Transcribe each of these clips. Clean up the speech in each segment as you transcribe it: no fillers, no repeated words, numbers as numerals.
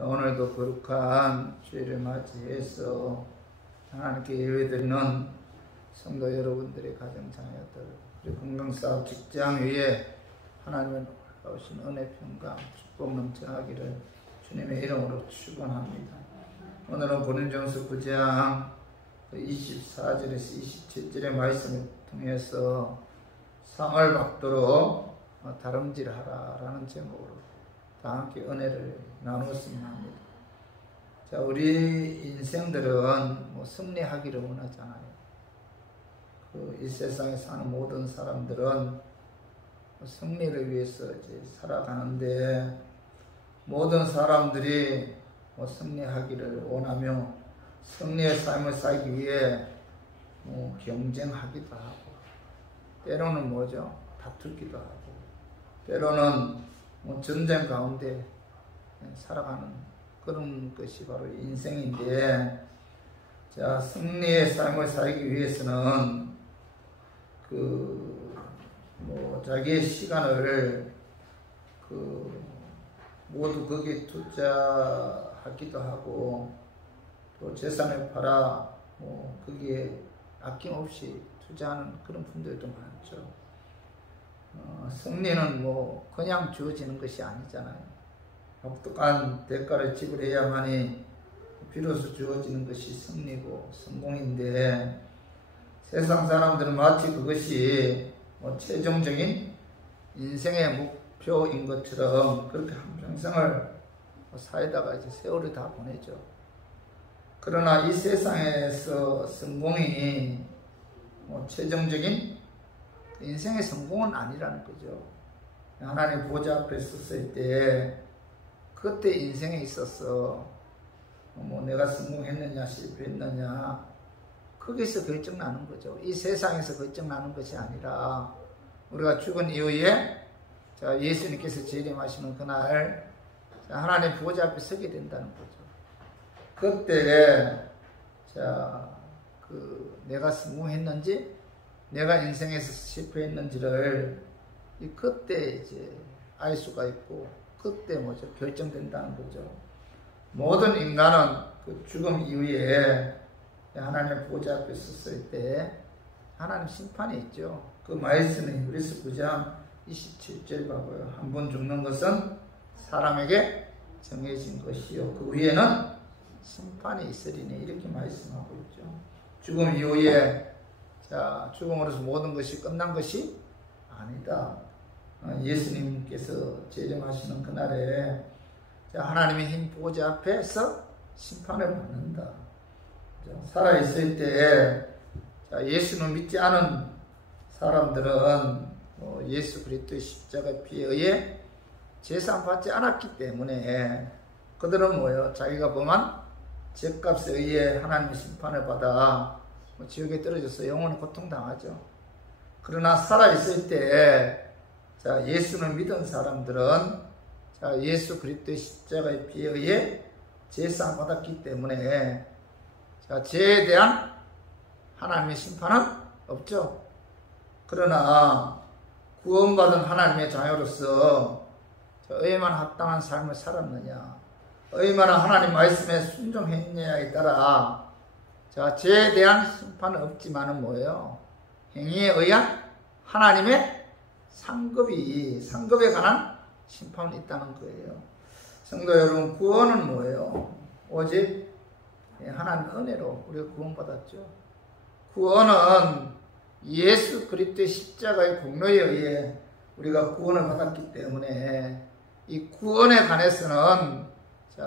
오늘도 거룩한 주일을 맞이해서 하나님께 예배드리는 성도 여러분들의 가정 자녀들, 그리고 건강사업 직장 위에 하나님의 놀라우신 은혜, 평강, 축복 넘쳐나기를 주님의 이름으로 축원합니다. 오늘은 고린도전서 9장 24절에서 27절의 말씀을 통해서 상을 받도록 다름질하라라는 제목으로 다 함께 은혜를 나누었으면 합니다. 자, 우리 인생들은 승리하기를 원하잖아요. 이 세상에 사는 모든 사람들은 승리를 위해서 이제 살아가는데, 모든 사람들이 승리하기를 원하며 승리의 삶을 살기 위해 경쟁하기도 하고, 때로는 다투기도 하고, 때로는 전쟁 가운데 살아가는 그런 것이 바로 인생인데, 자, 승리의 삶을 살기 위해서는 자기의 시간을 모두 거기에 투자하기도 하고, 또 재산을 팔아 거기에 아낌없이 투자하는 그런 분들도 많죠. 승리는 그냥 주어지는 것이 아니잖아요. 독특한 대가를 지불해야만이 비로소 주어지는 것이 승리고 성공인데, 세상 사람들은 마치 그것이 최종적인 인생의 목표인 것처럼 그렇게 한평생을 살다가 이제 세월을 다 보내죠. 그러나 이 세상에서 성공이 최종적인 인생의 성공은 아니라는 거죠. 하나님 보좌 앞에 섰을 때 그때 인생에 있어서 내가 성공했느냐 실패했느냐 거기서 결정나는 거죠. 이 세상에서 결정나는 것이 아니라 우리가 죽은 이후에 예수님께서 재림하시는 그날 하나님 보좌 앞에 서게 된다는 거죠. 그때 내가 성공했는지 내가 인생에서 실패했는지를 그때 이제 알 수가 있고, 그때 결정된다는 거죠. 모든 인간은 그 죽음 이후에 하나님의 보좌 앞에 섰을 때 하나님 심판이 있죠. 그 말씀은 히브리서 9장 27절 봐봐요. 한 번 죽는 것은 사람에게 정해진 것이요 그 위에는 심판이 있으리니, 이렇게 말씀하고 있죠. 죽음 이후에 죽음으로서 모든 것이 끝난 것이 아니다. 예수님께서 재림하시는 그날에 하나님의 흰 보좌 앞에서 심판을 받는다. 살아있을 때 예수를 믿지 않은 사람들은 예수 그리스도의 십자가의 피에 의해 제사받지 않았기 때문에 그들은 자기가 범한 죄값에 의해 하나님의 심판을 받아 지옥에 떨어져서 영원히 고통당하죠. 그러나 살아있을 때 예수를 믿은 사람들은 예수 그리스도의 십자가의 피에 의해 제사 받았기 때문에 죄에 대한 하나님의 심판은 없죠. 그러나 구원받은 하나님의 자녀로서 얼마나 합당한 삶을 살았느냐, 얼마나 하나님 말씀에 순종했느냐에 따라 죄에 대한 심판은 없지만은 행위에 의한 하나님의 상급에 관한 심판은 있다는 거예요. 성도 여러분, 구원은 오직 하나님의 은혜로 우리가 구원받았죠. 구원은 예수 그리스도의 십자가의 공로에 의해 우리가 구원을 받았기 때문에 이 구원에 관해서는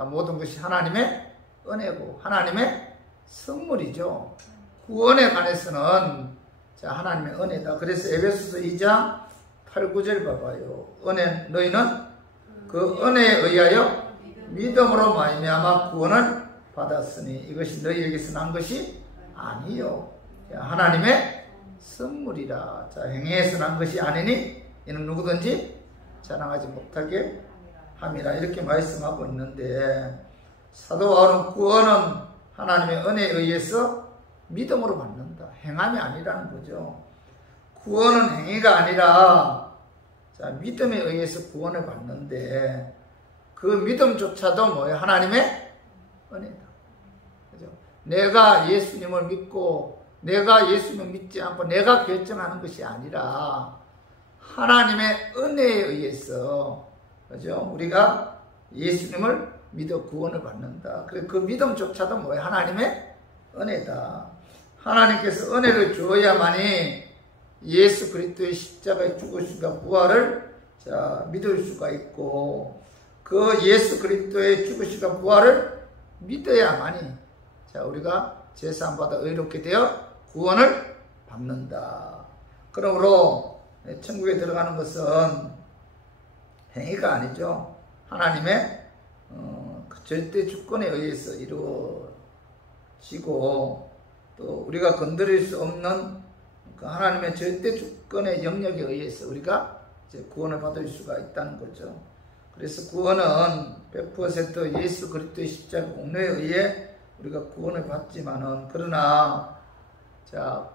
모든 것이 하나님의 은혜고 하나님의 선물이죠. 구원에 관해서는 하나님의 은혜다. 그래서 에베소서 2장 8, 9절 봐봐요. 너희는 그 은혜에 의하여 믿음으로 말미암아 구원을 받았으니 이것이 너희에게서 난 것이 아니요 하나님의 선물이라. 행위에서 난 것이 아니니 이는 누구든지 자랑하지 못하게 함이라, 이렇게 말씀하고 있는데, 사도 바울은 구원은 하나님의 은혜에 의해서 믿음으로 받는다. 행함이 아니라는 거죠. 구원은 행위가 아니라 믿음에 의해서 구원을 받는데, 그 믿음조차도 뭐예요? 하나님의 은혜다. 그죠? 내가 예수님을 믿고 내가 예수님을 믿지 않고 내가 결정하는 것이 아니라 하나님의 은혜에 의해서, 그죠? 우리가 예수님을 믿어 구원을 받는다. 그래서 그 믿음조차도 뭐예요? 하나님의 은혜다. 하나님께서 은혜를 주어야만이 예수 그리스도의 십자가의 죽으심과 부활을 믿을 수가 있고, 그 예수 그리스도의 죽으심과 부활을 믿어야만이 우리가 제사함 받아 의롭게 되어 구원을 받는다. 그러므로 천국에 들어가는 것은 행위가 아니죠. 하나님의 그 절대 주권에 의해서 이루어지고, 또 우리가 건드릴 수 없는 그 하나님의 절대 주권의 영역에 의해서 우리가 이제 구원을 받을 수가 있다는 거죠. 그래서 구원은 100% 예수 그리스도의 십자가 공로에 의해 우리가 구원을 받지만은, 그러나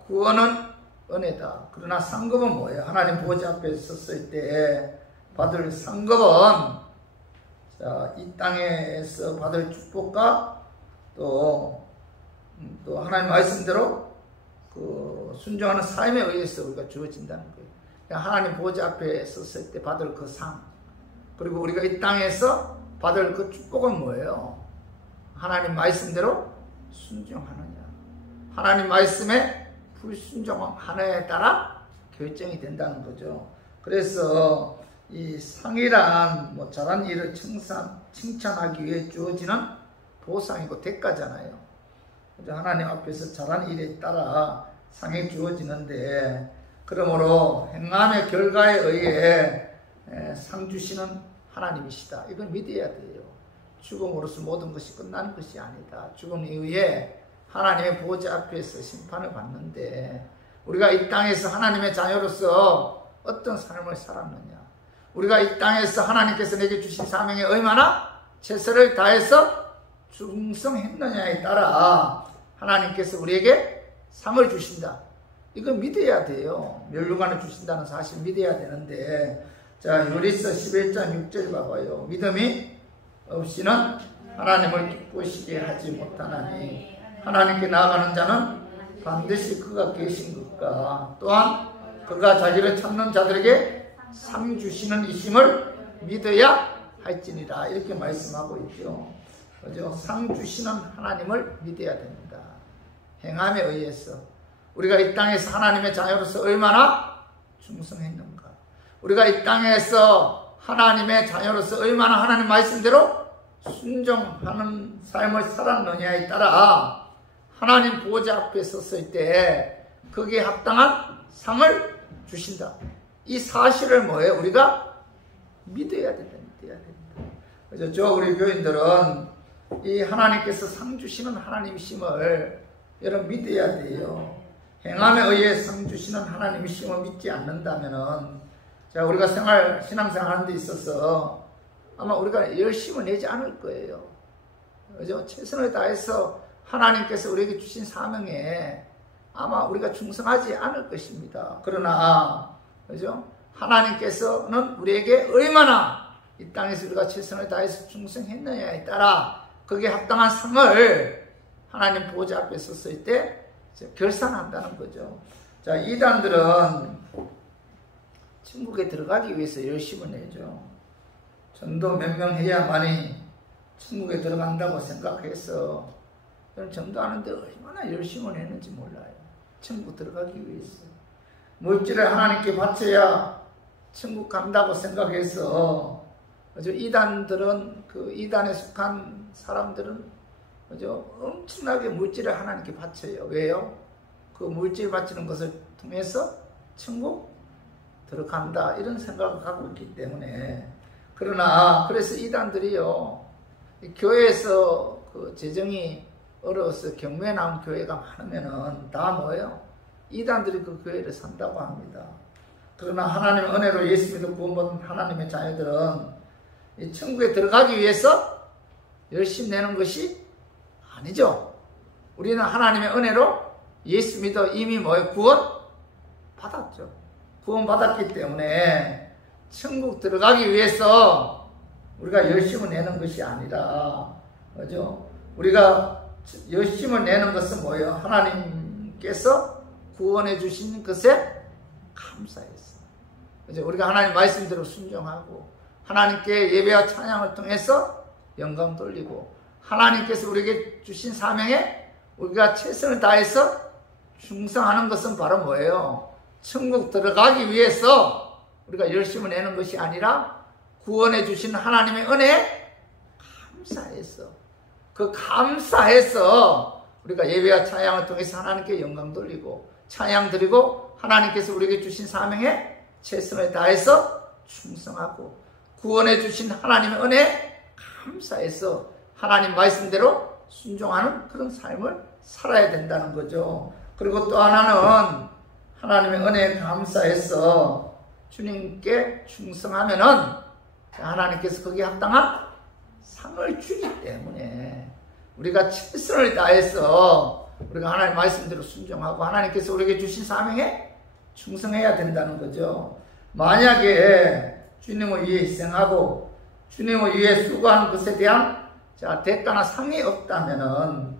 구원은 은혜다. 그러나 상급은 뭐예요? 하나님 보좌 앞에 섰을 때 받을 상급은 이 땅에서 받을 축복과 또 하나님 말씀대로 그 순종하는 삶에 의해서 우리가 주어진다는 거예요. 하나님 보좌 앞에 섰을 때 받을 그 상, 그리고 우리가 이 땅에서 받을 그 축복은 뭐예요? 하나님 말씀대로 순종하느냐, 하나님 말씀에 불순종하느냐에 따라 결정이 된다는 거죠. 그래서 이 상이란 잘한 일을 칭찬하기 위해 주어지는 보상이고 대가잖아요. 하나님 앞에서 잘한 일에 따라 상이 주어지는데, 그러므로 행함의 결과에 의해 상 주시는 하나님이시다. 이걸 믿어야 돼요. 죽음으로써 모든 것이 끝나는 것이 아니다. 죽음 이후에 하나님의 보좌 앞에서 심판을 받는데, 우리가 이 땅에서 하나님의 자녀로서 어떤 삶을 살았느냐, 우리가 이 땅에서 하나님께서 내게 주신 사명에 얼마나 최선을 다해서 충성했느냐에 따라 하나님께서 우리에게 상을 주신다. 이거 믿어야 돼요. 멸류관을 주신다는 사실 믿어야 되는데, 요리서 11장 6절 봐봐요. 믿음이 없이는 하나님을 기쁘시게 하지 못하나니 하나님께 나아가는 자는 반드시 그가 계신 것과 또한 그가 자기를 찾는 자들에게 상 주시는 이심을 믿어야 할지니라. 이렇게 말씀하고 있죠. 그죠? 상 주시는 하나님을 믿어야 됩니다. 행함에 의해서 우리가 이 땅에서 하나님의 자녀로서 얼마나 충성했는가, 우리가 이 땅에서 하나님의 자녀로서 얼마나 하나님 말씀대로 순종하는 삶을 살았느냐에 따라 하나님 보좌 앞에 섰을 때 거기에 합당한 상을 주신다. 이 사실을 뭐예요? 우리가 믿어야 된다. 그래서 우리 교인들은 이 하나님께서 상 주시는 하나님이심을 여러분 믿어야 돼요. 행함에 의해 상 주시는 하나님이심을 믿지 않는다면은, 우리가 신앙생활 하는 데 있어서 아마 우리가 열심을 내지 않을 거예요. 그죠? 최선을 다해서 하나님께서 우리에게 주신 사명에 아마 우리가 충성하지 않을 것입니다. 그러나, 그죠? 하나님께서는 우리에게 얼마나 이 땅에서 우리가 최선을 다해서 충성했느냐에 따라 거기에 합당한 상을 하나님 보좌 앞에 섰을 때 결산한다는 거죠. 이단들은 천국에 들어가기 위해서 열심을 내죠. 전도 몇 명 해야만이 천국에 들어간다고 생각해서 전도하는데 얼마나 열심을 내는지 몰라요. 천국 들어가기 위해서. 물질을 하나님께 바쳐야 천국 간다고 생각해서, 그죠? 이단들은, 그 이단에 속한 사람들은, 그죠? 엄청나게 물질을 하나님께 바쳐요. 왜요? 그 물질 바치는 것을 통해서 천국 들어간다, 이런 생각을 갖고 있기 때문에. 그러나 그래서 이단들이요, 교회에서 그 재정이 어려워서 경매에 나온 교회가 많으면은 다 뭐예요? 이단들이 그 교회를 산다고 합니다. 그러나 하나님의 은혜로 예수 믿어 구원받은 하나님의 자녀들은 이 천국에 들어가기 위해서 열심히 내는 것이 아니죠. 우리는 하나님의 은혜로 예수 믿어 이미 뭐예요? 구원 받았죠. 구원 받았기 때문에 천국 들어가기 위해서 우리가 열심을 내는 것이 아니라, 그죠? 우리가 열심을 내는 것은 뭐예요? 하나님께서 구원해 주신 것에 감사해서, 그죠? 우리가 하나님 말씀대로 순종하고, 하나님께 예배와 찬양을 통해서 영광 돌리고, 하나님께서 우리에게 주신 사명에 우리가 최선을 다해서 충성하는 것은 바로 뭐예요? 천국 들어가기 위해서 우리가 열심을 내는 것이 아니라 구원해 주시는 하나님의 은혜에 감사해서, 그 감사해서 우리가 예배와 찬양을 통해서 하나님께 영광 돌리고 찬양 드리고, 하나님께서 우리에게 주신 사명에 최선을 다해서 충성하고, 구원해 주신 하나님의 은혜에 감사해서 하나님 말씀대로 순종하는 그런 삶을 살아야 된다는 거죠. 그리고 또 하나는 하나님의 은혜에 감사해서 주님께 충성하면은 하나님께서 거기에 합당한 상을 주기 때문에 우리가 최선을 다해서 우리가 하나님 말씀대로 순종하고 하나님께서 우리에게 주신 사명에 충성해야 된다는 거죠. 만약에 주님을 위해 희생하고 주님을 위해 수고하는 것에 대한 대가나 상이 없다면은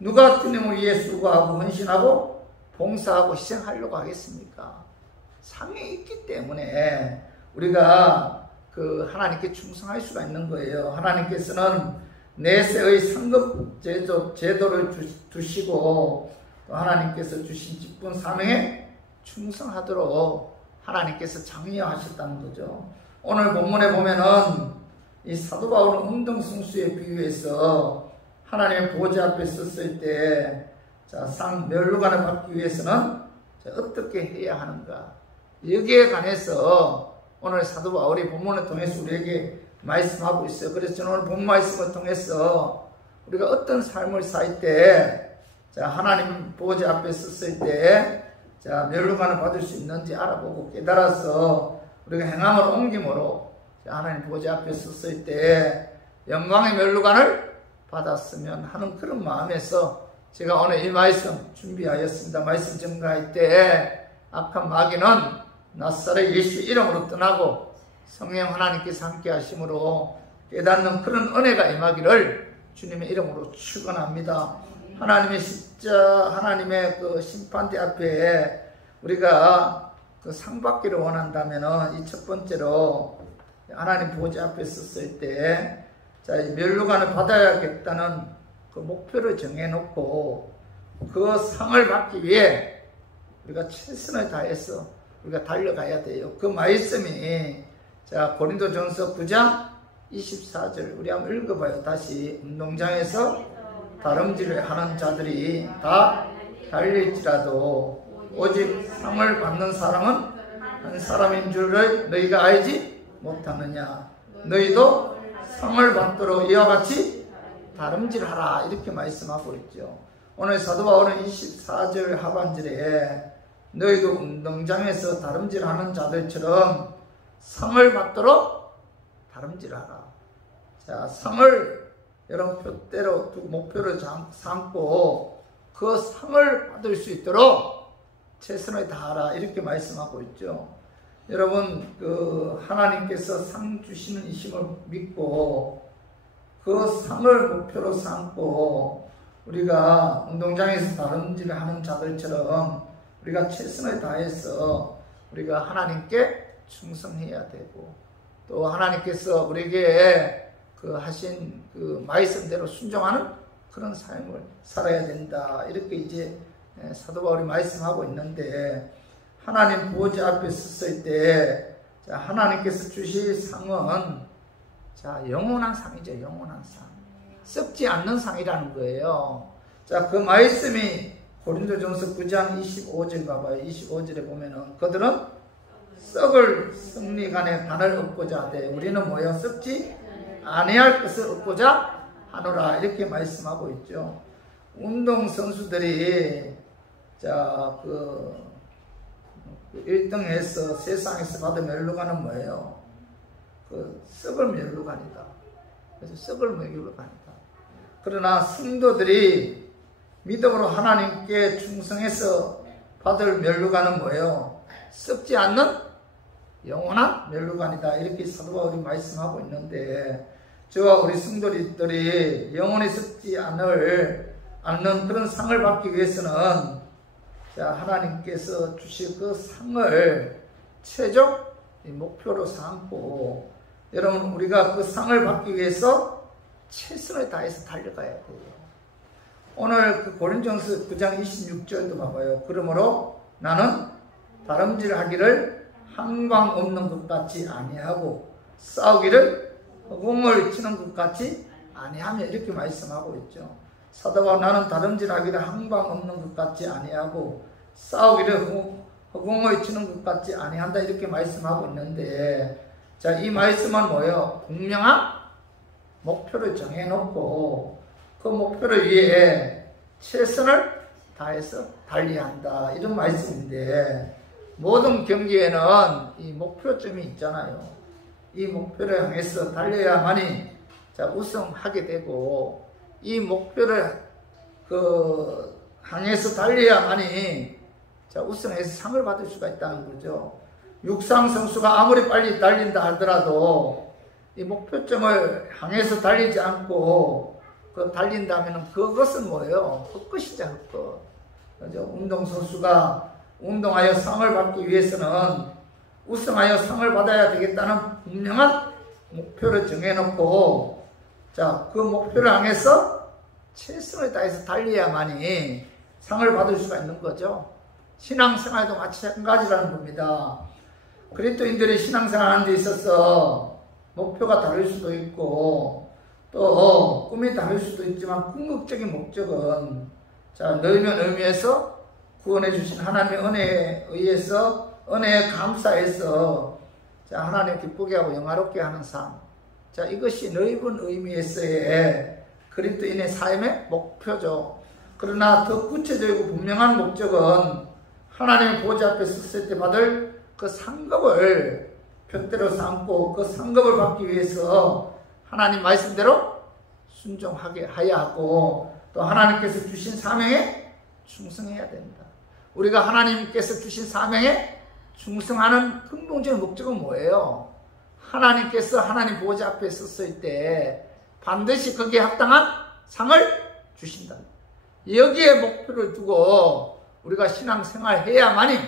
누가 주님을 위해 수고하고 헌신하고 봉사하고 희생하려고 하겠습니까? 상이 있기 때문에 우리가 그 하나님께 충성할 수가 있는 거예요. 하나님께서는 내세의 상급 제도를 두시고 또 하나님께서 주신 직분 사명에 충성하도록 하나님께서 장려하셨다는 거죠. 오늘 본문에 보면은 이 사도 바울은 운동선수에 비유해서 하나님의 보좌 앞에 섰을 때 상 멸류관을 받기 위해서는 어떻게 해야 하는가, 여기에 관해서 오늘 사도 바울이 본문을 통해서 우리에게 말씀하고 있어요. 그래서 저는 오늘 본 말씀을 통해서 우리가 어떤 삶을 살 때 하나님 보좌 앞에 섰을 때 멸류관을 받을 수 있는지 알아보고 깨달아서 우리가 행함을 옮김으로 하나님 보좌 앞에 섰을 때 영광의 멸류관을 받았으면 하는 그런 마음에서 제가 오늘 이 말씀 준비하였습니다. 말씀 전가할 때 악한 마귀는 나사렛 예수 이름으로 떠나고 성령 하나님께서 함께 하심으로 깨닫는 그런 은혜가 임하기를 주님의 이름으로 축원합니다. 하나님의 하나님의 그 심판대 앞에 우리가 그 상 받기를 원한다면은 이 첫 번째로 하나님 보좌 앞에 섰을 때 멸류관을 받아야겠다는 그 목표를 정해놓고 그 상을 받기 위해 우리가 최선을 다해서 우리가 달려가야 돼요. 그 말씀이 고린도전서 9장 24절 우리 한번 읽어봐요. 다시. 운동장에서 다름질을 하는 자들이 다 달릴지라도 오직 상을 받는 사람은 한 사람인 줄을 너희가 알지 못하느냐. 너희도 상을 받도록 이와 같이 다름질하라, 이렇게 말씀하고 있죠. 오늘 사도 바울은 24절 하반절에 너희도 운동장에서 다름질하는 자들처럼 상을 받도록 다름질하라. 상을 여러분 표대로 목표를 삼고 그 상을 받을 수 있도록 최선을 다하라, 이렇게 말씀하고 있죠. 여러분 그 하나님께서 상 주시는 이심을 믿고 그 상을 목표로 삼고 우리가 운동장에서 다름질을 하는 자들처럼 우리가 최선을 다해서 우리가 하나님께 충성해야 되고 또 하나님께서 우리에게 그 하신 그 말씀대로 순종하는 그런 삶을 살아야 된다, 이렇게 이제 사도 바울이 말씀하고 있는데, 하나님 보좌 앞에 섰을 때 하나님께서 주실 상은 영원한 상이죠. 영원한 상. 썩지 않는 상이라는 거예요. 그 말씀이 고린도전서 9장 25절 봐봐요. 25절에 보면은 그들은 썩을 승리간에 간을 얻고자 하되 우리는 뭐요? 썩지 아니할 것을 얻고자 하노라, 이렇게 말씀하고 있죠. 운동선수들이 그 1등에서 세상에서 받은 멸류관은 뭐예요? 그 썩을 멸류관이다. 그래서 썩을 멸류관이다. 그러나 성도들이 믿음으로 하나님께 충성해서 받을 멸류관은 뭐예요? 썩지 않는 영원한 멸류관이다. 이렇게 사도 바울이 말씀하고 있는데, 저와 우리 성도들이 영원히 썩지 않는 그런 상을 받기 위해서는, 자, 하나님께서 주실 그 상을 최종 목표로 삼고, 여러분, 우리가 그 상을 받기 위해서 최선을 다해서 달려가야 돼요. 오늘 그 고린전서 9장 26절도 봐봐요. 그러므로 나는 다름질하기를 항방 없는 것 같이 아니하고 싸우기를 허공을 치는 것 같이 아니하며, 이렇게 말씀하고 있죠. 사도 바울, 나는 다름질하기를 항방 없는 것 같이 아니하고 싸우기를 허공을 치는 것 같지 아니한다, 이렇게 말씀하고 있는데, 자, 이 말씀은 뭐예요? 분명한 목표를 정해놓고 그 목표를 위해 최선을 다해서 달려한다, 이런 말씀인데, 모든 경기에는 이 목표점이 있잖아요. 이 목표를 향해서 달려야만이 자, 우승하게 되고, 이 목표를 향해서 달려야만이 자, 우승해서 상을 받을 수가 있다는 거죠. 육상 선수가 아무리 빨리 달린다 하더라도 이 목표점을 향해서 달리지 않고 달린다면 그것은 뭐예요? 헛것이죠, 헛것. 그죠? 운동선수가 운동하여 상을 받기 위해서는 우승하여 상을 받아야 되겠다는 분명한 목표를 정해놓고, 자, 그 목표를 향해서 최선을 다해서 달려야만이 상을 받을 수가 있는 거죠. 신앙생활도 마찬가지라는 겁니다. 그리스도인들이 신앙생활하는 데 있어서 목표가 다를 수도 있고 또 꿈이 다를 수도 있지만, 궁극적인 목적은 자, 넓은 의미에서 구원해 주신 하나님의 은혜에 의해서, 은혜에 감사해서 자, 하나님 기쁘게 하고 영화롭게 하는 삶, 자, 이것이 넓은 의미에서의 그리스도인의 삶의 목표죠. 그러나 더 구체적이고 분명한 목적은 하나님의 보좌 앞에 섰을 때 받을 그 상급을 표대로 삼고, 그 상급을 받기 위해서 하나님 말씀대로 순종하게 하야 하고, 또 하나님께서 주신 사명에 충성해야 된다. 우리가 하나님께서 주신 사명에 충성하는 근본적인 목적은 뭐예요? 하나님께서 하나님 보좌 앞에 섰을 때 반드시 거기에 합당한 상을 주신다. 여기에 목표를 두고 우리가 신앙생활 해야만이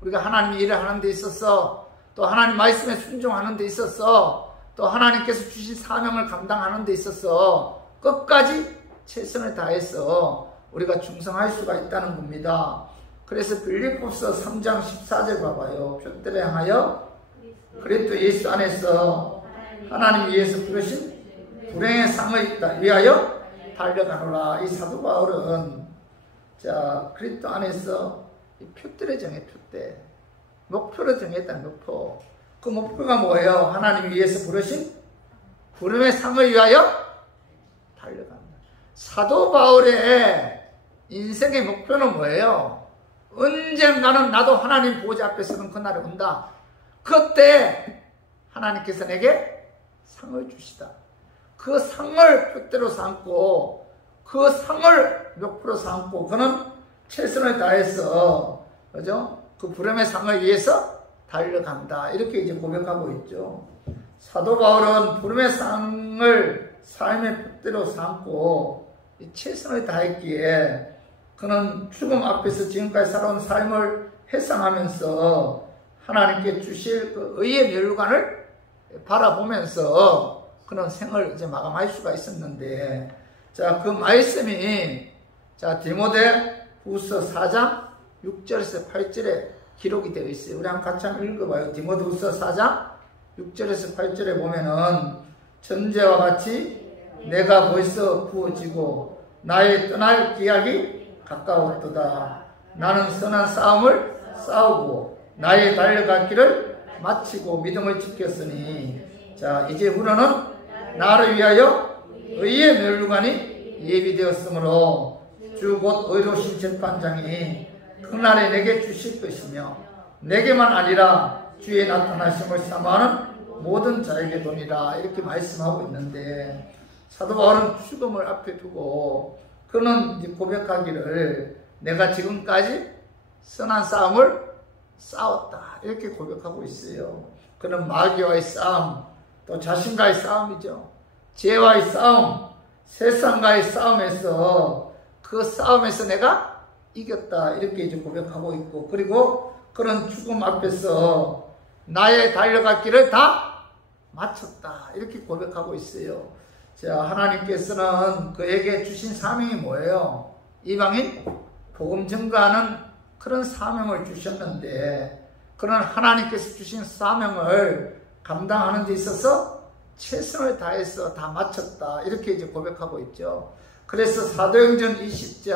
우리가 하나님의 일을 하는 데 있어서, 또 하나님 말씀에 순종하는 데 있어서, 또 하나님께서 주신 사명을 감당하는 데 있어서 끝까지 최선을 다해서 우리가 충성할 수가 있다는 겁니다. 그래서 빌립보서 3장 14절 봐봐요. 표대를 향하여 그리스도 예수 안에서 하나님 위해서 부르신 불행의 상을 위하여 달려가노라. 이 사도 바울은 자, 그리스도 안에서 표대를 정해, 표대. 목표를 정했다는 목표. 그 목표가 뭐예요? 하나님 위해서 부르신 부름의 상을 위하여 달려간다. 사도 바울의 인생의 목표는 뭐예요? 언젠가는 나도 하나님 보좌 앞에 서는 그날이 온다. 그때 하나님께서 내게 상을 주시다. 그 상을 표대로 삼고, 그 상을 목표로 삼고, 그는 최선을 다해서, 그죠? 그 부름의 상을 위해서 달려간다. 이렇게 이제 고백하고 있죠. 사도 바울은 부름의 상을 삶의 표대로 삼고 최선을 다했기에, 그는 죽음 앞에서 지금까지 살아온 삶을 회상하면서 하나님께 주실 그 의의 멸류관을 바라보면서 그는 생을 이제 마감할 수가 있었는데, 자, 그 말씀이 자, 디모데 후서 4장 6절에서 8절에 기록이 되어 있어요. 우리 한번 같이 한번 읽어봐요. 디모데 후서 4장 6절에서 8절에 보면은, 전제와 같이 내가 벌써 부어지고 나의 떠날 기약이 가까웠도다. 나는 선한 싸움을 싸우고 나의 달려갈 길을 마치고 믿음을 지켰으니, 자, 이제 후로는 나를 위하여 의의 멸류관이 예비되었으므로 주 곧 의로우신 재판장이 그날에 내게 주실 것이며, 내게만 아니라 주의 나타나심을 사모하는 모든 자에게 도니라. 이렇게 말씀하고 있는데, 사도 바울은 죽음을 앞에 두고 그는 이제 고백하기를, 내가 지금까지 선한 싸움을 싸웠다. 이렇게 고백하고 있어요. 그는 마귀와의 싸움, 또 자신과의 싸움이죠. 죄와의 싸움, 세상과의 싸움에서 그 싸움에서 내가 이겼다. 이렇게 이제 고백하고 있고, 그리고 그런 죽음 앞에서 나의 달려갈 길을 다 마쳤다. 이렇게 고백하고 있어요. 자, 하나님께서는 그에게 주신 사명이 뭐예요? 이방인 복음 증거하는 그런 사명을 주셨는데, 그런 하나님께서 주신 사명을 감당하는 데 있어서 최선을 다해서 다 마쳤다. 이렇게 이제 고백하고 있죠. 그래서 사도행전 20장,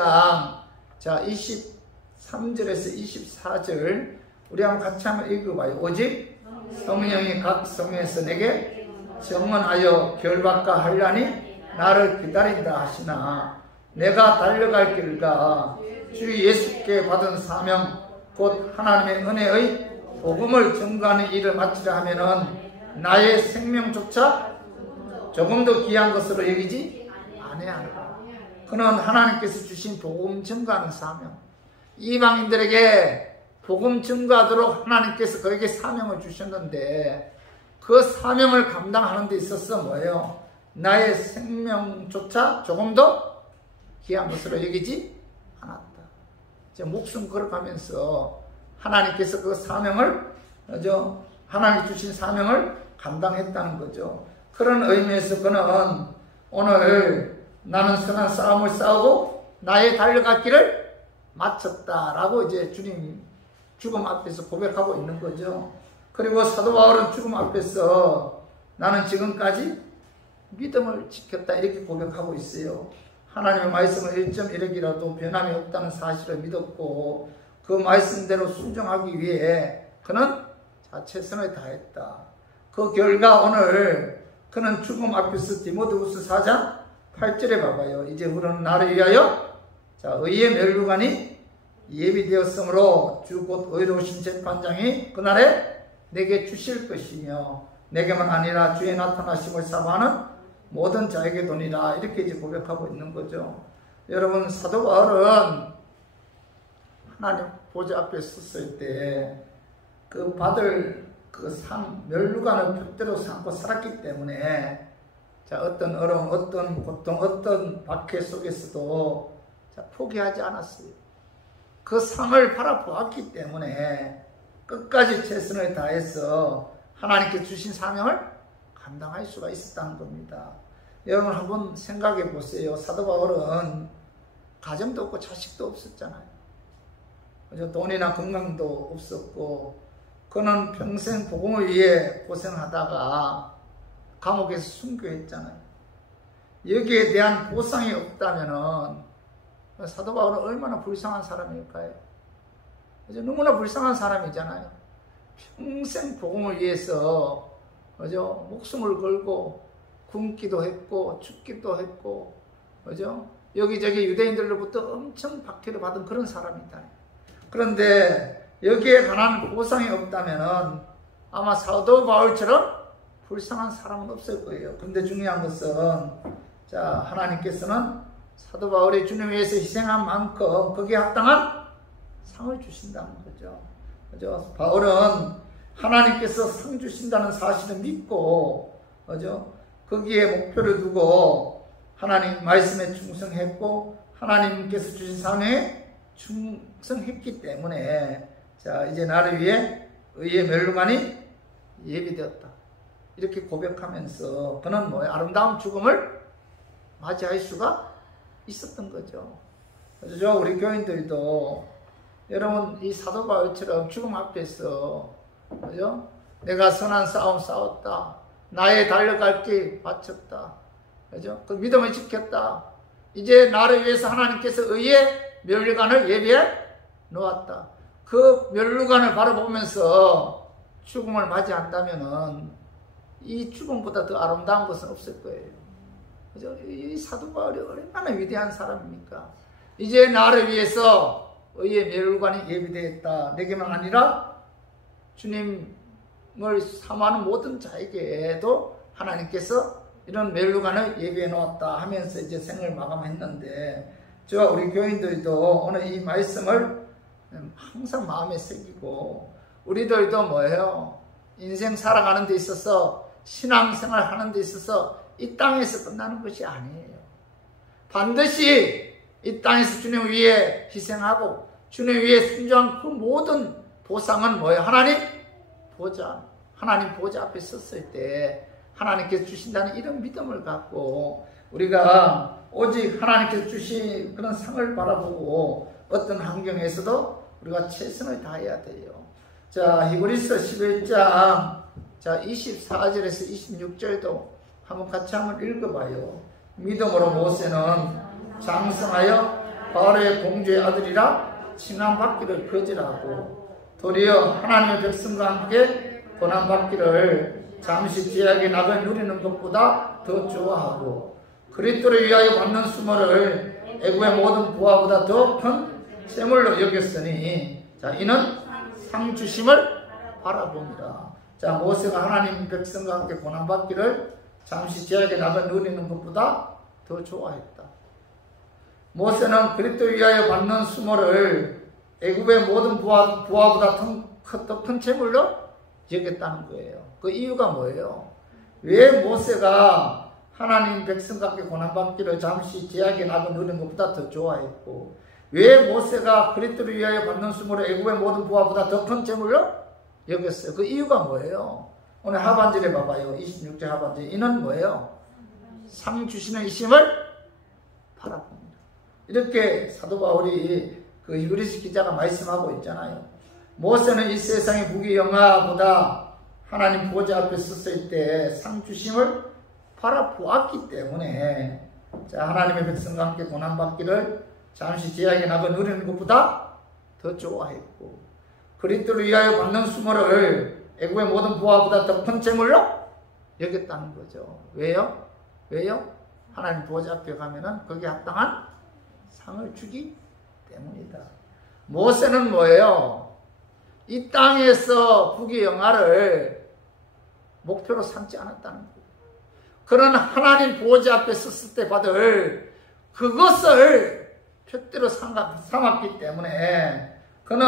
자, 23절에서 24절, 우리 한번 같이 한번 읽어봐요. 오직 성령이 각 성에서 내게 증언하여 결박과 하려니 나를 기다린다 하시나, 내가 달려갈 길과 주 예수께 받은 사명, 곧 하나님의 은혜의 복음을 전가하는 일을 마치려 하면은 나의 생명조차 조금도 귀한 것으로 여기지 아니하노라. 그는 하나님께서 주신 복음 전가하는 사명, 이방인들에게 복음 전가하도록 하나님께서 그에게 사명을 주셨는데, 그 사명을 감당하는 데 있어서 뭐예요? 나의 생명조차 조금도 귀한 것으로 여기지 않았다. 이제 목숨 걸어가면서 하나님께서 그 사명을, 하나님 주신 사명을 감당했다는 거죠. 그런 의미에서 그는 오늘 나는 선한 싸움을 싸우고 나의 달려갈 길을 마쳤다라고 이제 주님 죽음 앞에서 고백하고 있는 거죠. 그리고 사도 바울은 죽음 앞에서 나는 지금까지 믿음을 지켰다. 이렇게 고백하고 있어요. 하나님의 말씀을 1.1억이라도 변함이 없다는 사실을 믿었고, 그 말씀대로 순종하기 위해 그는 최선을 다했다. 그 결과 오늘 그는 죽음 앞에서 디모데후서 4장 8절에 봐봐요. 이제 우리는 나를 위하여 의의 멸류관이 예비되었으므로 주 곧 의로우신 재판장이 그날에 내게 주실 것이며 내게만 아니라 주의 나타나심을 사모하는 모든 자에게 도니라. 이렇게 이제 고백하고 있는 거죠. 여러분, 사도 바울은 하나님 보좌 앞에 섰을 때 그 받을 그 상, 멸류관을 푯대로 삼고 살았기 때문에, 자, 어떤 어려움, 어떤 고통, 어떤 박해 속에서도 포기하지 않았어요. 그 상을 바라보았기 때문에 끝까지 최선을 다해서 하나님께 주신 사명을 감당할 수가 있었다는 겁니다. 여러분 한번 생각해 보세요. 사도 바울은 가정도 없고 자식도 없었잖아요. 돈이나 건강도 없었고, 그는 평생 복음을 위해 고생하다가 감옥에서 순교했잖아요. 여기에 대한 보상이 없다면은 사도 바울은 얼마나 불쌍한 사람일까요? 너무나 불쌍한 사람이잖아요. 평생 복음을 위해서 목숨을 걸고 굶기도 했고 죽기도 했고, 여기저기 유대인들로부터 엄청 박해를 받은 그런 사람이다. 그런데 여기에 관한 보상이 없다면은 아마 사도 바울처럼 불쌍한 사람은 없을 거예요. 근데 중요한 것은, 자, 하나님께서는 사도 바울이 주님 위해서 희생한 만큼 거기에 합당한 상을 주신다는 거죠. 바울은 하나님께서 상 주신다는 사실을 믿고, 거기에 목표를 두고 하나님 말씀에 충성했고 하나님께서 주신 사명에 충성했기 때문에, 자, 이제 나를 위해 의의 멸류관이 예비되었다. 이렇게 고백하면서 그는 아름다운 죽음을 맞이할 수가 있었던 거죠. 그래서 우리 교인들도 여러분 이 사도 바울처럼 죽음 앞에서, 내가 선한 싸움 싸웠다. 나의 달려갈 길 마쳤다. 그 믿음을 지켰다. 이제 나를 위해서 하나님께서 의의 멸류관을 예비해 놓았다. 그 멸류관을 바라보면서 죽음을 맞이한다면은 이 죽음보다 더 아름다운 것은 없을 거예요. 이 사도 바울이 얼마나 위대한 사람입니까? 이제 나를 위해서 의의 멸류관이 예비되었다. 내게만 아니라 주님을 사모하는 모든 자에게도 하나님께서 이런 멸류관을 예비해 놓았다 하면서 이제 생을 마감했는데, 저와 우리 교인들도 오늘 이 말씀을 항상 마음에 새기고 우리들도 뭐예요? 인생 살아가는 데 있어서 신앙생활 하는 데 있어서 이 땅에서 끝나는 것이 아니에요. 반드시 이 땅에서 주님 위에 희생하고 주님 위에 순종한 그 모든 보상은 뭐예요? 하나님 보좌 앞에 섰을 때 하나님께서 주신다는 이런 믿음을 갖고 우리가 오직 하나님께서 주신 그런 상을 바라보고 어떤 환경에서도 우리가 최선을 다해야 돼요. 자, 히브리서 11장 24절에서 26절도 한번 같이 한번 읽어봐요. 믿음으로 모세는 장성하여 바로의 공주의 아들이라 칭함받기를 거절하고 도리어 하나님의 백성과 함께 고난받기를 잠시 죄악의 낙을 누리는 것보다 더 좋아하고 그리스도를 위하여 받는 수모를 애굽의 모든 부하보다 더 큰 재물로 여겼으니 자, 이는 상 주심을 바라봅니다. 자, 모세가 하나님 백성과 함께 고난받기를 잠시 죄악의 낙을 누리는 것보다 더 좋아했다. 모세는 그리스도를 위하여 받는 수모를 애굽의 모든 부하보다 더 큰 재물로 여겼다는 거예요. 그 이유가 뭐예요? 왜 모세가 하나님 백성과 함께 고난받기를 잠시 죄악의 낙을 누리는 것보다 더 좋아했고 왜 모세가 그리스도를 위하여 받는 수모를 애굽의 모든 부하보다 더 큰 재물로 여겼어요? 그 이유가 뭐예요? 오늘 하반절에 봐봐요. 26절 하반절. 이는 뭐예요? 상 주시는 이심을 바라봅니다. 이렇게 사도 바울이 그 히브리서 기자가 말씀하고 있잖아요. 모세는 이 세상의 부귀영화보다 하나님 보좌 앞에 섰을 때 상 주심을 바라보았기 때문에 자, 하나님의 백성과 함께 고난받기를 잠시 죄악의 낙을 누리는 것보다 더 좋아했고 그리스도를 위하여 받는 수모를 애굽의 모든 부하보다 더 큰 재물로 여겼다는 거죠. 왜요? 하나님 보좌 앞에 가면은 거기에 합당한 상을 주기 때문이다. 모세는 뭐예요? 이 땅에서 부귀영화를 목표로 삼지 않았다는 거예요. 그런 하나님 보좌 앞에 섰을 때 받을 그것을 표대로 삼았기 때문에 그는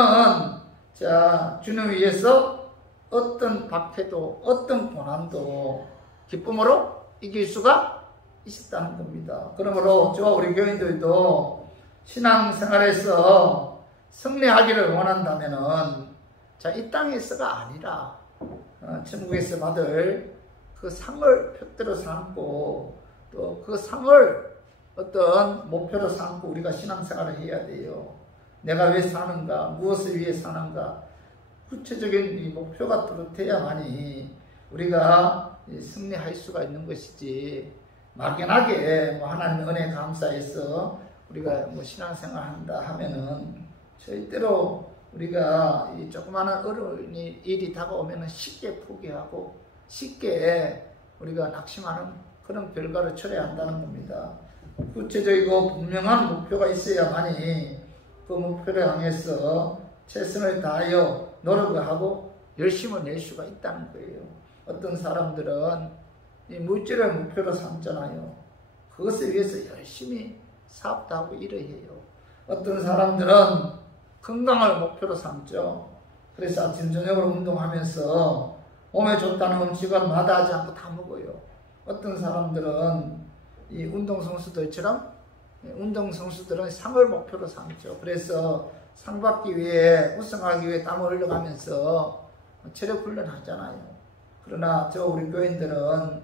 자, 주님 위해서 어떤 박해도 어떤 고난도 기쁨으로 이길 수가 있었다는 겁니다. 그러므로 저와 우리 교인들도 신앙생활에서 승리하기를 원한다면은 자, 이 땅에서가 아니라 천국에서 받을 그 상을 표대로 삼고 또 그 상을 어떤 목표로 삼고 우리가 신앙생활을 해야 돼요. 내가 왜 사는가? 무엇을 위해 사는가? 구체적인 이 목표가 뚜렷해야만이 우리가 승리할 수가 있는 것이지 막연하게 뭐 하나님의 은혜 감사해서 우리가 뭐 신앙생활 한다 하면은 절대로 우리가 이 조그마한 어려운 일이 다가오면은 쉽게 포기하고 쉽게 우리가 낙심하는 그런 결과를 초래해야 한다는 겁니다. 구체적이고 분명한 목표가 있어야만이 그 목표를 향해서 최선을 다하여 노력을 하고 열심을 낼 수가 있다는 거예요. 어떤 사람들은 이 물질을 목표로 삼잖아요. 그것을 위해서 열심히 사업도 하고 일을 해요. 어떤 사람들은 건강을 목표로 삼죠. 그래서 아침 저녁으로 운동하면서 몸에 좋다는 음식을 마다하지 않고 다 먹어요. 어떤 사람들은 이 운동선수들처럼 운동선수들은 상을 목표로 삼죠. 그래서 상 받기 위해 우승하기 위해 땀을 흘려가면서 체력 훈련하잖아요. 그러나 저 우리 교인들은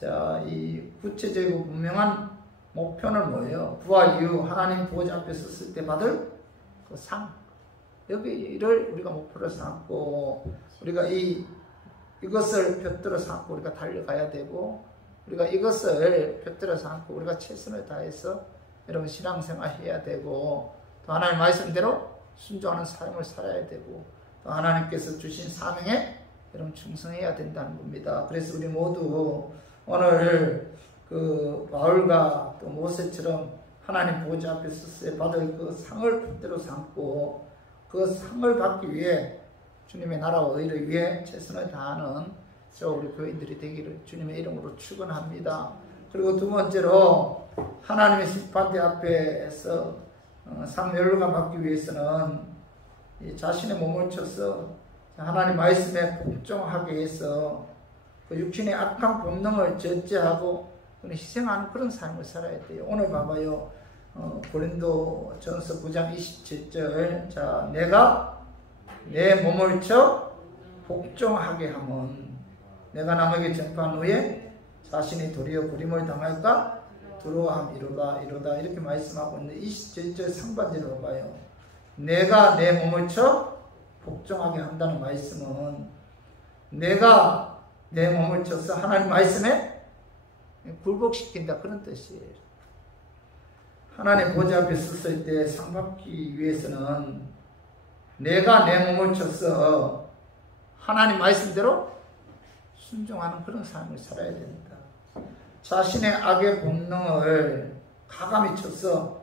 자, 이 구체적이고 분명한 목표는 뭐예요? 부와 이유 하나님 보좌 앞에 섰을 때 받을 그 상, 여기를 우리가 목표로 삼고 우리가 이것을 표대로 삼고 우리가 달려가야 되고 우리가 이것을 표대로 삼고 우리가 최선을 다해서 여러분 신앙생활 해야 되고 또 하나님 말씀대로 순종하는 삶을 살아야 되고 또 하나님께서 주신 사명에 여러분 충성해야 된다는 겁니다. 그래서 우리 모두 오늘 그 바울과 또 모세처럼 하나님 보좌 앞에 서서 받을 그 상을 표대로 삼고 그 상을 받기 위해 주님의 나라와 의를 위해 최선을 다하는 저 우리 교인들이 되기를 주님의 이름으로 축원합니다. 그리고 두 번째로 하나님의 심판대 앞에서 상 멸류관 받기 위해서는 이 자신의 몸을 쳐서 하나님 말씀에 복종하게 해서 그 육신의 악한 본능을 절제하고 희생하는 그런 삶을 살아야 돼요. 오늘 봐봐요. 고린도 전서 9장 27절. 자, 내가 내 몸을 쳐 복종하게 하면 내가 남에게 전파한 후에 자신이 도리어 부림을 당할까 두려워함 이로다 이렇게 말씀하고 있는데 27절 상반절을 봐요. 내가 내 몸을 쳐 복종하게 한다는 말씀은 내가 내 몸을 쳐서 하나님 말씀에 굴복시킨다 그런 뜻이에요. 하나님 보좌 앞에 섰을 때 상 받기 위해서는 내가 내 몸을 쳐서 하나님 말씀대로 순종하는 그런 삶을 살아야 됩니다. 자신의 악의 본능을 가감히 쳐서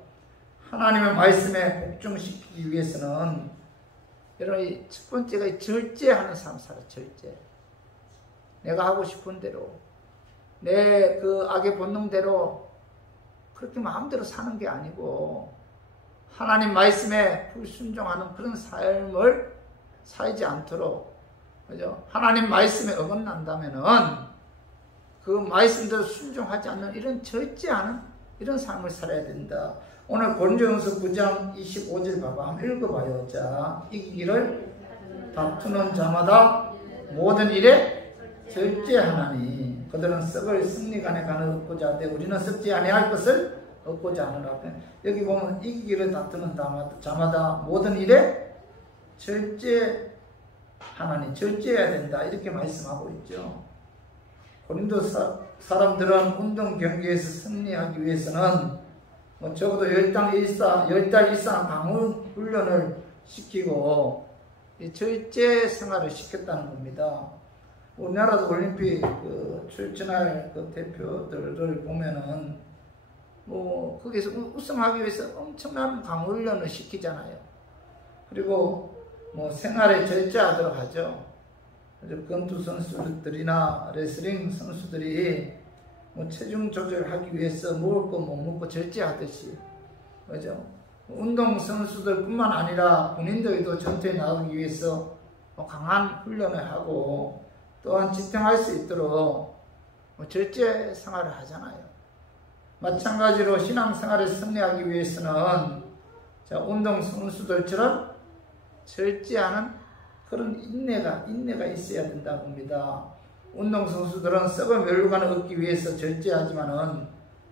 하나님의 말씀에 복종시키기 위해서는 여러분 첫 번째가 절제하는 삶 살아. 절제. 내가 하고 싶은 대로 내 그 악의 본능대로 그렇게 마음대로 사는 게 아니고 하나님 말씀에 불순종하는 그런 삶을 살지 않도록, 그죠? 하나님 말씀에 어긋난다면은 그 말씀대로 순종하지 않는 이런 절제하는 이런 삶을 살아야 된다. 오늘 고린도전서 9장 25절 봐봐. 한번 읽어봐요. 자, 이기기를 다투는 자마다 모든 일에 절제하나니 그들은 썩을 승리간에 가는 얻고자 하되 우리는 썩지 아니할 것을 얻고자 하느라. 여기 보면 이기기를 다투는 자마다 모든 일에 절제하나니 절제해야 된다 이렇게 말씀하고 있죠. 고린도 사람들은 운동 경기에서 승리하기 위해서는 적어도 10달 이상 강훈 훈련을 시키고 절제 생활을 시켰다는 겁니다. 우리나라도 올림픽 출전할 대표들을 보면은 거기서 우승하기 위해서 엄청난 강훈 훈련을 시키잖아요. 그리고 생활에 절제하도록 하죠. 권투 선수들이나 레슬링 선수들이 체중 조절하기 위해서 먹을 거 못 먹고 절제하듯이, 그죠? 운동 선수들뿐만 아니라 군인들도 전투에 나가기 위해서 강한 훈련을 하고 또한 지탱할 수 있도록 절제 생활을 하잖아요. 마찬가지로 신앙생활을 승리하기 위해서는 운동 선수들처럼 절제하는 그런 인내가 있어야 된다고 합니다. 운동선수들은 썩은 멸류관을 얻기 위해서 절제하지만은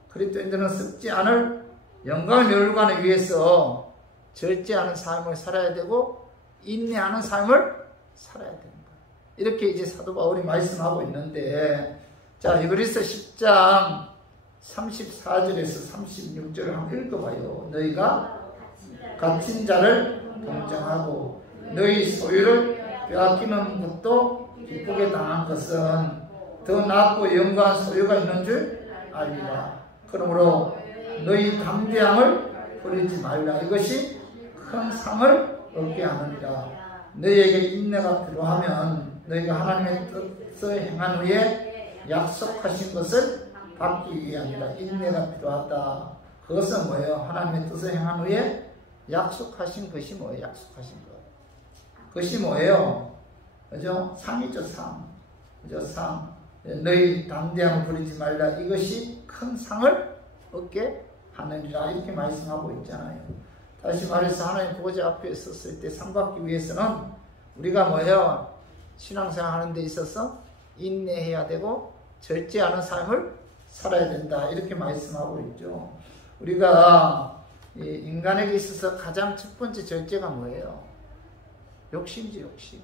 그리스도인들은 썩지 않을 영광의 멸류관을 위해서 절제하는 삶을 살아야 되고 인내하는 삶을 살아야 된다. 이렇게 이제 사도 바울이 말씀하고 있는데, 자, 히브리서 10장 34절에서 36절을 한번 읽어봐요. 너희가 갇힌 자를 동정하고 너희 소유를 빼앗기는 것도 기쁘게 당한 것은 더 낫고 영광한 소유가 있는 줄 알리라. 그러므로 너희 담대함을 버리지 말라. 이것이 큰 상을 얻게 하느니라. 너희에게 인내가 필요하면 너희가 하나님의 뜻을 행한 후에 약속하신 것을 받기 위함이라. 인내가 필요하다. 그것은 뭐예요? 하나님의 뜻을 행한 후에 약속하신 것이 뭐예요? 약속하신 것. 그것이 뭐예요? 그죠? 상이죠, 상. 그죠? 상. 너희 담대함을 부리지 말라. 이것이 큰 상을 얻게 하느니라. 이렇게 말씀하고 있잖아요. 다시 말해서 하나님 보좌 앞에 섰을 때 상 받기 위해서는 우리가 뭐예요? 신앙생활 하는 데 있어서 인내해야 되고 절제하는 삶을 살아야 된다. 이렇게 말씀하고 있죠. 우리가 인간에게 있어서 가장 첫 번째 절제가 뭐예요? 욕심이지, 욕심.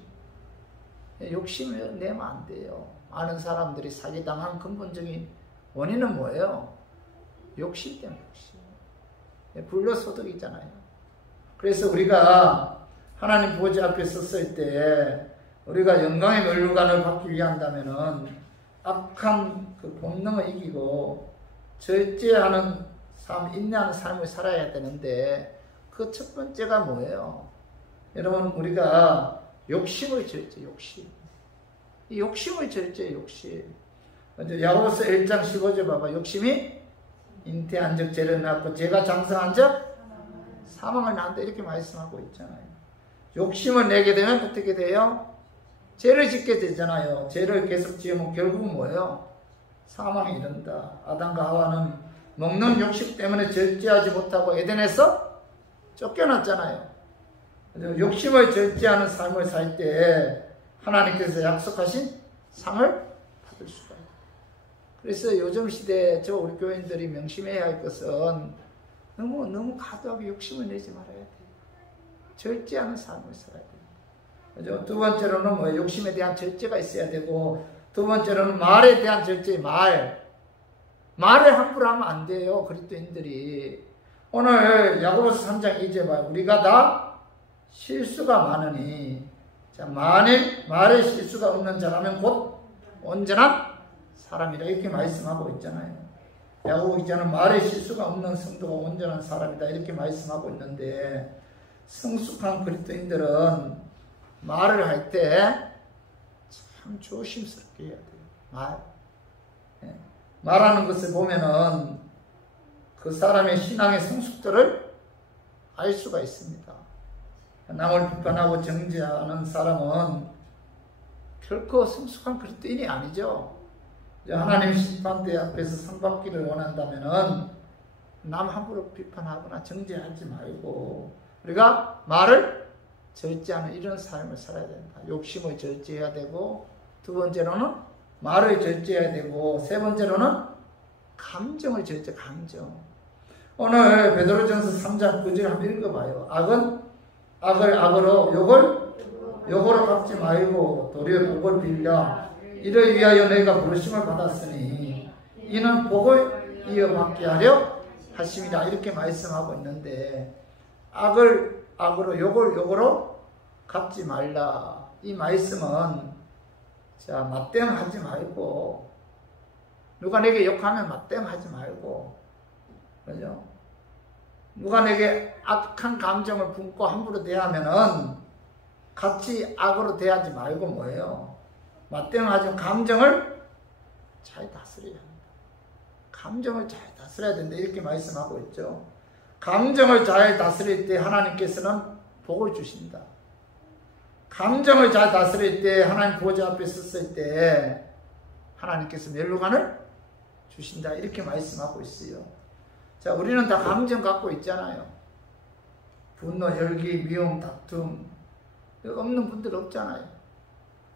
욕심을 내면 안 돼요. 많은 사람들이 사기당한 근본적인 원인은 뭐예요? 욕심 때문에 욕심. 불로소득이잖아요. 그래서 우리가 하나님 보좌 앞에 섰을 때 우리가 영광의 멸류관을 받기 위한다면은 악한 그 본능을 이기고 절제하는 삶, 인내하는 삶을 살아야 되는데 그 첫 번째가 뭐예요? 여러분, 우리가 욕심을 절제, 욕심. 이 욕심을 절제, 욕심. 야고보서 1장 15절 봐봐. 욕심이 잉태한 적 죄를 낳고 죄가 장성한 적 사망을 낳는다. 이렇게 말씀하고 있잖아요. 욕심을 내게 되면 어떻게 돼요? 죄를 짓게 되잖아요. 죄를 계속 지으면 결국은 뭐예요? 사망에 이른다. 아담과 하와는 먹는 욕심 때문에 절제하지 못하고 에덴에서 쫓겨났잖아요. 욕심을 절제하는 삶을 살 때 하나님께서 약속하신 상을 받을 수가 있어요. 그래서 요즘 시대에 우리 교인들이 명심해야 할 것은 너무 과도하게 욕심을 내지 말아야 돼요. 절제하는 삶을 살아야 돼요. 두 번째로는 뭐 욕심에 대한 절제가 있어야 되고, 두 번째로는 말에 대한 절제, 말을 함부로 하면 안 돼요. 그리스도인들이. 오늘 야고보서 3장 2절 봐요. 우리가 다 실수가 많으니, 자, 만일 말에 실수가 없는 자라면 곧 온전한 사람이라 이렇게 말씀하고 있잖아요. 야고보 기자는 말에 실수가 없는 성도가 온전한 사람이다 이렇게 말씀하고 있는데, 성숙한 그리스도인들은 말을 할 때 참 조심스럽게 해야 돼요. 말하는 것을 보면은 그 사람의 신앙의 성숙도를 알 수가 있습니다. 남을 비판하고 정죄하는 사람은 결코 성숙한 그리스도인이 아니죠. 하나님 심판대 앞에서 상 받기를 원한다면은 남 함부로 비판하거나 정죄하지 말고 우리가 말을 절제하는 이런 삶을 살아야 된다. 욕심을 절제해야 되고, 두 번째로는 말을 절제해야 되고, 세 번째로는 감정을 절제, 감정. 오늘 베드로전서 3장 9절 한번 읽어봐요. 악은 악을 악으로, 욕으로 갚지 말고 도리어 복을 빌라. 이를 위하여 너희가 부르심을 받았으니 이는 복을 이어받게 하려 하심이라 이렇게 말씀하고 있는데, 악을 악으로, 욕으로 갚지 말라. 이 말씀은 자, 맞대응하지 말고, 누가 내게 욕하면 맞대응하지 말고, 그죠? 누가 내게 악한 감정을 품고 함부로 대하면은 같이 악으로 대하지 말고 뭐예요? 맞대응하지 감정을 잘 다스려야 합니다. 감정을 잘 다스려야 된다 이렇게 말씀하고 있죠. 감정을 잘 다스릴 때 하나님께서는 복을 주신다. 감정을 잘 다스릴 때 하나님 보좌 앞에 섰을 때 하나님께서 멸루관을 주신다 이렇게 말씀하고 있어요. 자, 우리는 다 감정 갖고 있잖아요. 분노, 혈기, 미움, 다툼 없는 분들 없잖아요.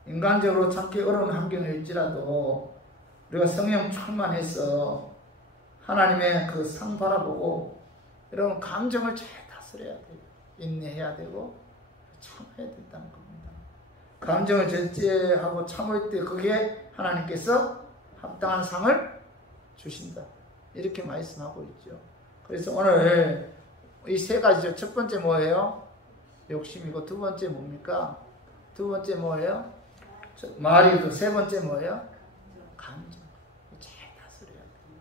인간적으로 참기 어려운 환경일지라도 우리가 성령 충만해서 하나님의 그 상 바라보고 여러분 감정을 잘 다스려야 돼요. 인내해야 되고 참아야 된다는 겁니다. 감정을 절제하고 참을 때 그게 하나님께서 합당한 상을 주신다. 이렇게 말씀하고 있죠. 그래서 오늘 이 세 가지죠. 첫 번째 뭐예요? 욕심이고, 두 번째 뭡니까? 두 번째 뭐예요? 말이고, 세 번째 뭐예요? 감정. 잘 다스려야 돼요.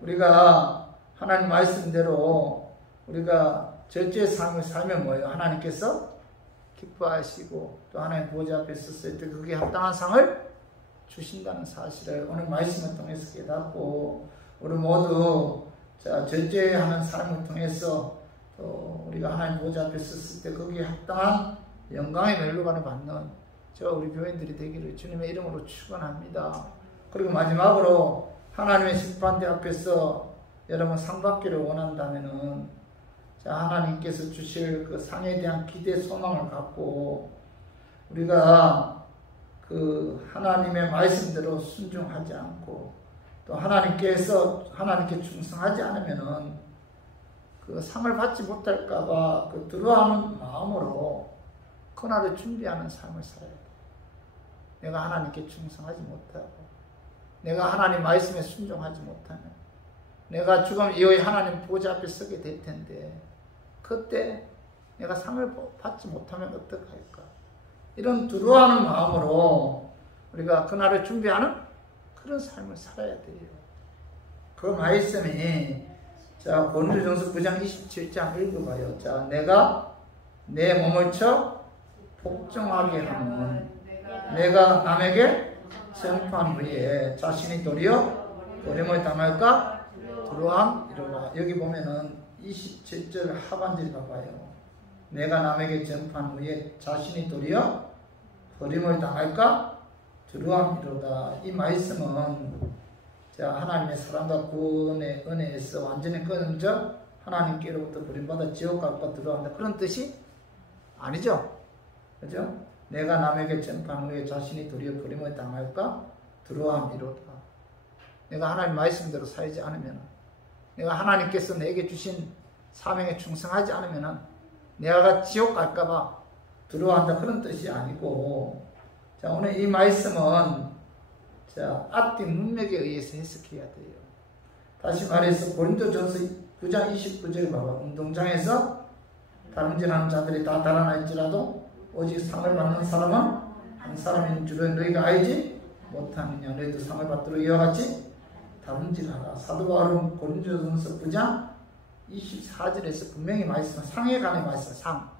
우리가 하나님 말씀대로 우리가 절제의 삶을 살면 뭐예요? 하나님께서 기뻐하시고 또 하나님 보좌 앞에 섰을 때 그게 합당한 상을 주신다는 사실을 오늘 말씀을 통해서 깨닫고, 우리 모두 자, 절제하는 삶을 통해서 또 우리가 하나님 보좌 앞에 섰을 때 거기에 합당한 영광의 멸루관을 받는 저 우리 교인들이 되기를 주님의 이름으로 축원합니다. 그리고 마지막으로 하나님의 심판대 앞에서 여러분 상 받기를 원한다면은 자, 하나님께서 주실 그 상에 대한 기대 소망을 갖고 우리가 그 하나님의 말씀대로 순종하지 않고 또 하나님께 충성하지 않으면은 그 상을 받지 못할까봐 그 두려워하는 마음으로 그날을 준비하는 삶을 살아야 돼. 내가 하나님께 충성하지 못하고 내가 하나님 말씀에 순종하지 못하면 내가 죽음 이후에 하나님 보좌 앞에 서게 될 텐데 그때 내가 상을 받지 못하면 어떡할까? 이런 두려워하는 마음으로 우리가 그날을 준비하는 그런 삶을 살아야 돼요. 그 말씀이 자, 고린도전서 9장 27장 읽어봐요. 자, 내가 내 몸을 쳐 복종하게 하면 내가 남에게 정판 후에 자신이 도리어 버림을 당할까 두려워함이로라. 여기 보면은 27절 하반절 봐봐요. 내가 남에게 전판 후에 자신이 도리어 버림을 당할까 두려움이로다. 이 말씀은 하나님의 사랑과 구원의 은혜에서 완전히 끊어져 하나님께로부터 버림받아 지옥 갈까 두려워한다. 그런 뜻이 아니죠. 그죠? 내가 남에게 전파한 후에 자신이 도리어 버림을 당할까 두려움이로다. 내가 하나님 말씀대로 살지 않으면, 내가 하나님께서 내게 주신 사명에 충성하지 않으면 내가 지옥 갈까봐 두려워한다. 그런 뜻이 아니고, 오늘 이 말씀은 앞뒤 문맥에 의해서 해석해야 돼요. 다시 말해서 고린도전서 9장 29절 봐봐. 운동장에서 다름질하는 자들이 다 달아날지라도 오직 상을 받는 사람은 한 사람인 줄을 너희가 알지 못하느냐. 너희도 상을 받도록 이와 같이 다름질하라. 사도 바울은 고린도전서 9장 24절에서 분명히 말씀, 상에 관한 말씀, 상.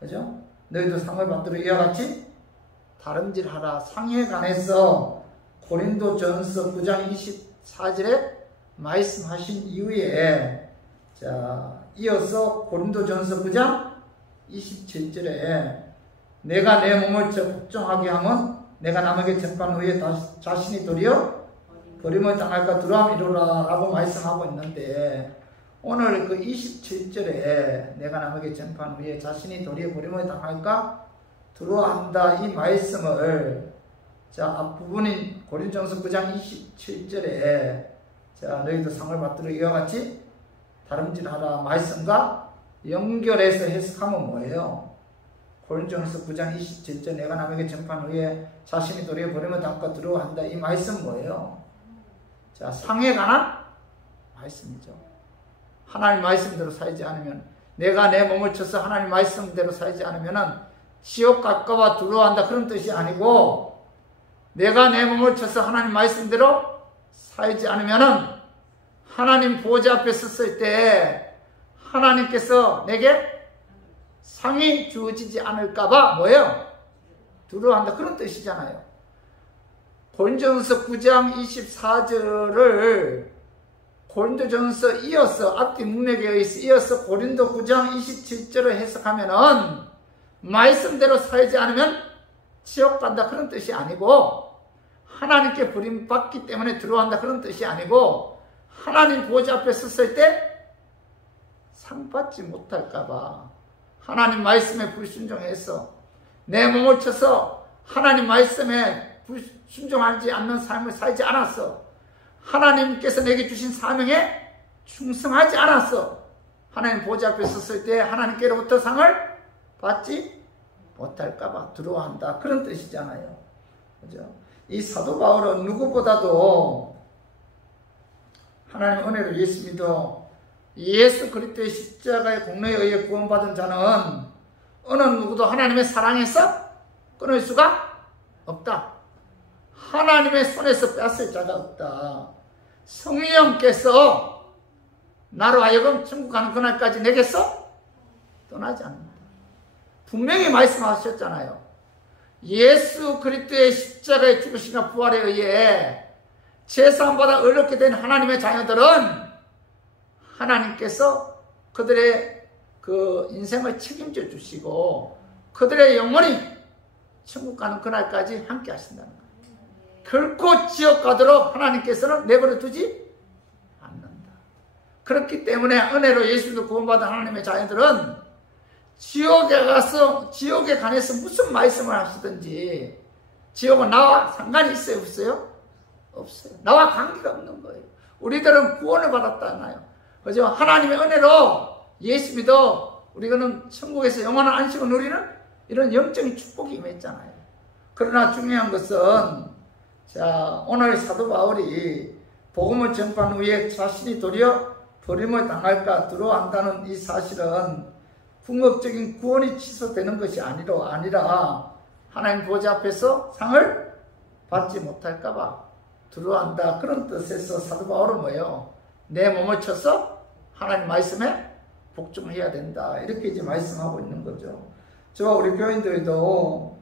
그죠? 너희도 상을 받도록 이와 같이 다름질하라. 상에 관해서 고린도전서 9장 24절에 말씀하신 이후에 이어서 고린도전서 9장 27절에 내가 내 몸을 복종하게 하면 내가 남에게 전파한 후에 자신이 도리어 버림을 당할까 두려움이로라 라고 말씀하고 있는데, 오늘 그 27절에 내가 남에게 전파한 후에 자신이 도리어 버림을 당할까 두려워한다 이 말씀을 앞부분인 고린도전서 9장 27절에 너희도 상을 받도록 이와 같이 다름질하라 말씀과 연결해서 해석하면 뭐예요? 고린도전서 9장 27절 내가 남에게 전파한 후에 자신이 도리어 버림을 당할까 두려워한다 이 말씀 뭐예요? 상에 관한 말씀이죠. 하나님 말씀대로 살지 않으면, 내가 내 몸을 쳐서 하나님 말씀대로 살지 않으면 지옥 갈까봐 두려워한다 그런 뜻이 아니고, 내가 내 몸을 쳐서 하나님 말씀대로 살지 않으면은 하나님 보좌 앞에 섰을 때 하나님께서 내게 상이 주어지지 않을까봐 뭐예요? 두려워한다 그런 뜻이잖아요. 고린도전서 9장 24절을 고린도전서 이어서 앞뒤 문맥에 의해서 이어서 고린도 9장 27절을 해석하면은 말씀대로 살지 않으면 지옥 간다 그런 뜻이 아니고, 하나님께 버림받기 때문에 두려워한다 그런 뜻이 아니고, 하나님 보좌 앞에 섰을 때 상 받지 못할까봐 하나님 말씀에 불순종해서 내 몸을 쳐서 하나님 말씀에 불순종하지 않는 삶을 살지 않았어. 하나님께서 내게 주신 사명에 충성하지 않았어. 하나님 보좌 앞에 섰을 때 하나님께로부터 상을 받지 못할까봐 두려워한다 그런 뜻이잖아요. 그죠? 이 사도 바울은 누구보다도 하나님 은혜를 예수 믿어 예수 그리스도의 십자가의 공로에 의해 구원받은 자는 어느 누구도 하나님의 사랑에서 끊을 수가 없다. 하나님의 손에서 뺏을 자가 없다. 성령께서 나로 하여금 천국 가는 그날까지 내게서 떠나지 않는다. 분명히 말씀하셨잖아요. 예수 그리스도의 십자가의 죽으심과 부활에 의해 제사함보다 어렵게 된 하나님의 자녀들은 하나님께서 그들의 그 인생을 책임져 주시고 그들의 영혼이 천국 가는 그날까지 함께 하신다는 거예요. 결코 지옥 가도록 하나님께서는 내버려 두지 않는다. 그렇기 때문에 은혜로 예수도 구원받은 하나님의 자녀들은 지옥에 관해서 무슨 말씀을 하시든지 지옥은 나와 상관이 있어요? 없어요? 없어요. 나와 관계가 없는 거예요. 우리들은 구원을 받았잖아요. 그죠? 하나님의 은혜로 예수 믿어 우리는 천국에서 영원한 안식을 누리는 이런 영적인 축복이 임했잖아요. 그러나 중요한 것은 오늘 사도 바울이 복음을 전파한 후에 자신이 도리어 버림을 당할까 두려워한다는 이 사실은 궁극적인 구원이 취소되는 것이 아니라 하나님 보좌 앞에서 상을 받지 못할까봐 두려워한다. 그런 뜻에서 사도 바울은 뭐예요? 내 몸을 쳐서 하나님 말씀에 복종해야 된다. 이렇게 이제 말씀하고 있는 거죠. 저와 우리 교인들도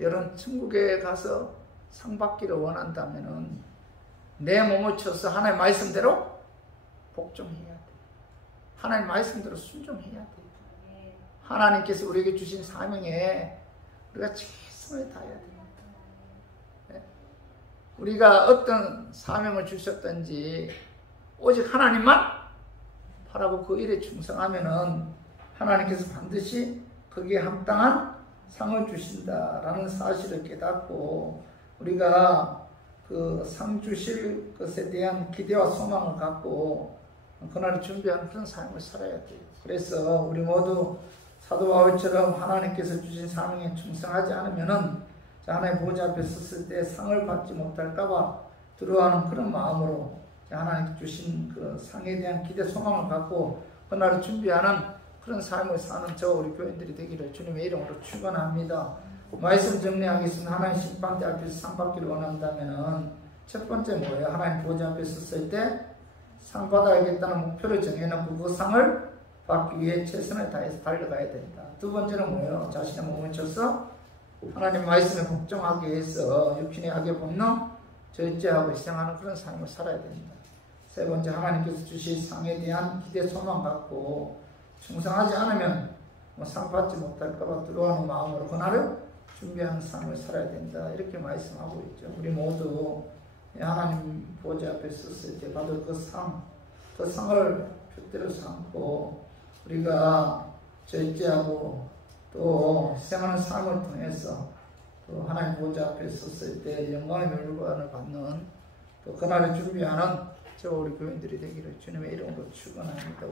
여러분 천국에 가서 상 받기를 원한다면은 내 몸을 쳐서 하나님 말씀대로 복종해야 돼. 하나님 말씀대로 순종해야 돼. 하나님께서 우리에게 주신 사명에 우리가 최선을 다해야 됩니다. 네? 우리가 어떤 사명을 주셨든지 오직 하나님만 바라고 그 일에 충성하면은 하나님께서 반드시 거기에 합당한 상을 주신다라는 사실을 깨닫고 우리가 그 상 주실 것에 대한 기대와 소망을 갖고 그날을 준비하는 그런 삶을 살아야 돼요. 그래서 우리 모두 사도 바울처럼 하나님께서 주신 사명에 충성하지 않으면은 하나님 보좌 앞에 섰을 때 상을 받지 못할까봐 두려워하는 그런 마음으로 하나님께 주신 그 상에 대한 기대 소망을 갖고 그날을 준비하는 그런 삶을 사는 저 우리 교인들이 되기를 주님의 이름으로 축원합니다. 말씀 정리하겠습니다. 하나님 심판대 앞에서 상 받기를 원한다면은 첫 번째 뭐예요? 하나님 보좌 앞에 섰을 때 상 받아야겠다는 목표를 정해놓고 그 상을 받기 위해 최선을 다해서 달려가야 된다. 두 번째는 뭐예요? 자신의 몸을 쳐서 하나님 말씀에 복종하기 위해서 육신의 악의 본능 절제하고 희생하는 그런 삶을 살아야 됩니다. 세 번째, 하나님께서 주실 상에 대한 기대 소망 갖고 충성하지 않으면 상 받지 못할까봐 두려워하는 마음으로 그날을 준비하는 삶을 살아야 된다. 이렇게 말씀하고 있죠. 우리 모두 하나님 보좌 앞에 섰을 때 받을 그 상을 표대로 삼고 우리가 절제하고 또 희생하는 삶을 통해서 또 하나님 보좌 앞에 섰을 때 영광의 멸관을 받는 또 그날을 준비하는 저 우리 교인들이 되기를 주님의 이름으로 축원합니다.